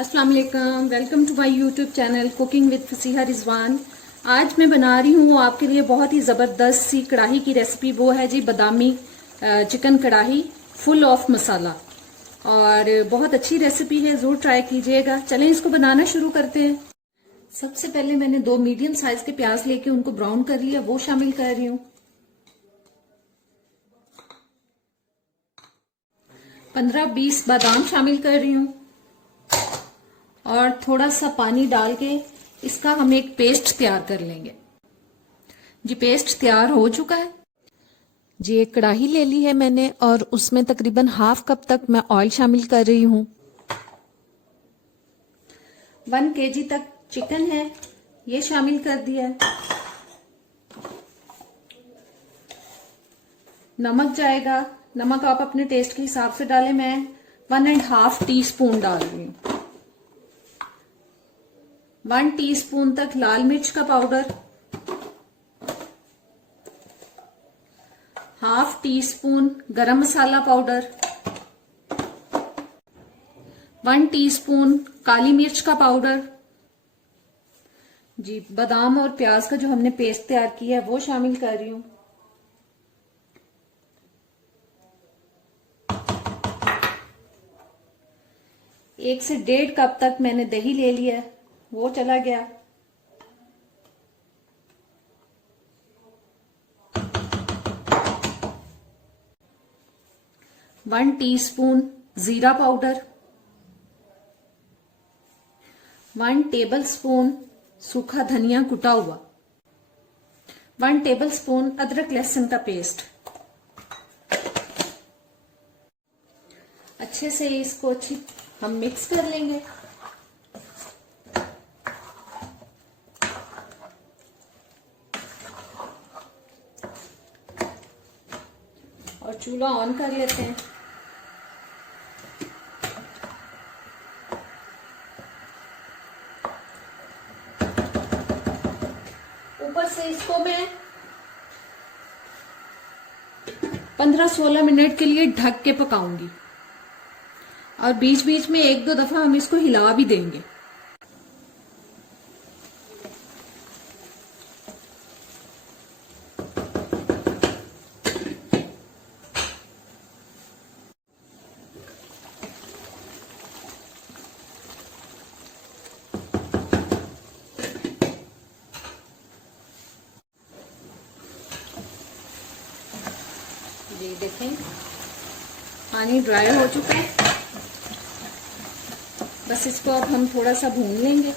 अस्सलाम वालेकुम, welcome to my YouTube channel cooking with Fasiha Rizwan. आज मैं बना रही हूँ आपके लिए बहुत ही ज़बरदस्त सी कढ़ाई की रेसिपी। वो है जी बादामी चिकन कढ़ाई फुल ऑफ मसाला, और बहुत अच्छी रेसिपी है, ज़रूर ट्राई कीजिएगा। चलें इसको बनाना शुरू करते हैं। सबसे पहले मैंने 2 मीडियम साइज के प्याज लेके उनको ब्राउन कर लिया, वो शामिल कर रही हूँ। 15-20 बादाम शामिल कर रही हूँ, और थोड़ा सा पानी डाल के इसका हम एक पेस्ट तैयार कर लेंगे। जी पेस्ट तैयार हो चुका है। जी एक कढ़ाई ले ली है मैंने, और उसमें तकरीबन हाफ कप तक मैं ऑयल शामिल कर रही हूँ। 1 kg तक चिकन है, ये शामिल कर दिया है। नमक जाएगा, नमक आप अपने टेस्ट के हिसाब से डालें। मैं 1.5 टीस्पून डाल रही हूँ। 1 टीस्पून तक लाल मिर्च का पाउडर, 1/2 टीस्पून गरम मसाला पाउडर, 1 टीस्पून काली मिर्च का पाउडर। जी बादाम और प्याज का जो हमने पेस्ट तैयार किया है वो शामिल कर रही हूं। एक से 1.5 कप तक मैंने दही ले लिया है, वो चला गया। वन टीस्पून जीरा पाउडर, 1 टेबलस्पून सूखा धनिया कुटा हुआ, 1 टेबलस्पून अदरक लहसुन का पेस्ट। अच्छे से इसको हम मिक्स कर लेंगे। और चूल्हा ऑन कर लेते हैं। ऊपर से इसको मैं 15-16 मिनट के लिए ढक के पकाऊंगी, और बीच बीच में 1-2 दफा हम इसको हिला भी देंगे। ये देखें पानी ड्राई हो चुका है। बस इसको अब हम थोड़ा सा भून लेंगे।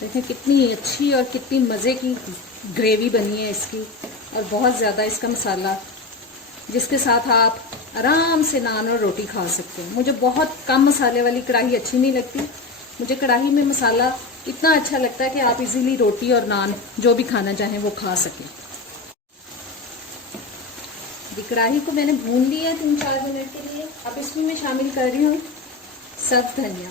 देखें कितनी अच्छी और कितनी मज़े की ग्रेवी बनी है इसकी, और बहुत ज़्यादा इसका मसाला, जिसके साथ आप आराम से नान और रोटी खा सकते हैं। मुझे बहुत कम मसाले वाली कढ़ाई अच्छी नहीं लगती। मुझे कढ़ाई में मसाला इतना अच्छा लगता है कि आप इजीली रोटी और नान जो भी खाना चाहें वो खा सकें। कढ़ाई को मैंने भून लिया 3-4 मिनट के लिए। अब इसमें मैं शामिल कर रही हूँ सब्ज धनिया।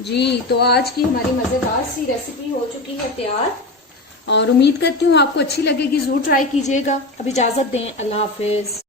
जी तो आज की हमारी मजेदार सी रेसिपी हो चुकी है तैयार, और उम्मीद करती हूँ आपको अच्छी लगेगी। जरूर ट्राई कीजिएगा। अब इजाजत दें, अल्लाह हाफिज।